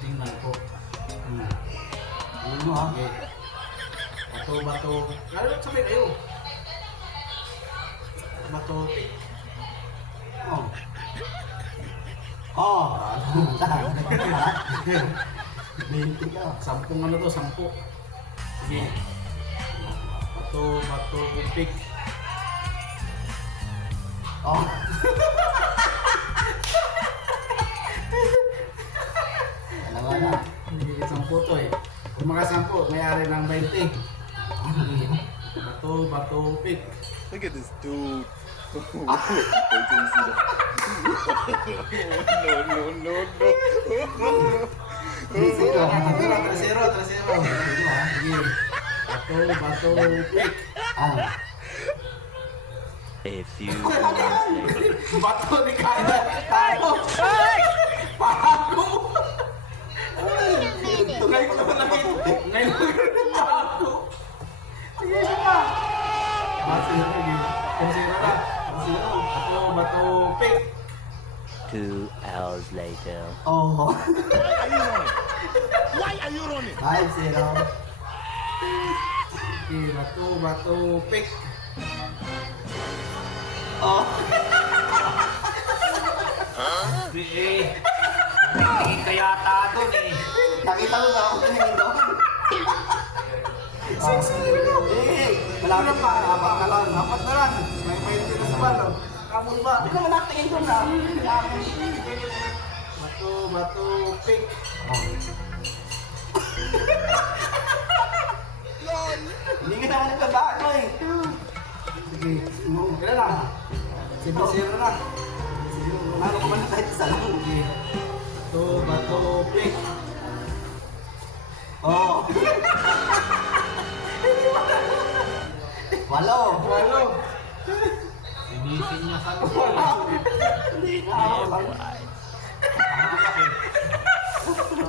Tingnan ko. Ano mo ha? Okay. Bato. Lalo sabay kayo. Bato. Oh. Oh. Binti ka. Sampung ano to, 10. Sige. Bato, pick. Oh. Dalawa na. Sige, 10 to eh. Kung maka-10, may-ari ng 20. Sige. Bato, pick. Look at this dude. Wait till you see the. No. Zero. Trasero. Sige. Bato, pick. Ah. A few moments later. Bato ni Kaya. Tayo. Pahago. Ngayon ko naman nakita. Ngayon ko naman pahago. Sige, isa pa. Bato, sige. Trasero na. Bato, pick. 2 hours later. Oh. Why are you running? 5-0. Sige, bato, pick. Oh. Tingin ka yata doon eh. Nakita mo ba ako tingin doon? Eh, malapit pa. Apat na lang. May tinas pa, no? Kamul ba? Hindi naman nakatingin doon na. Bato, pick. Oh. Hindi ka naman nagbabago eh. Sige, ilan na? 7-0 na. Sige, umano ko man kahit isa lang. Sige. Bato, pick. Oh. 8. Walo. Sinisin niya sa wala. Hindi na ako lang.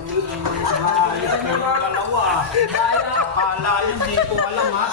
Ayos na yung dalawa. Akala yun, di ko alam ha.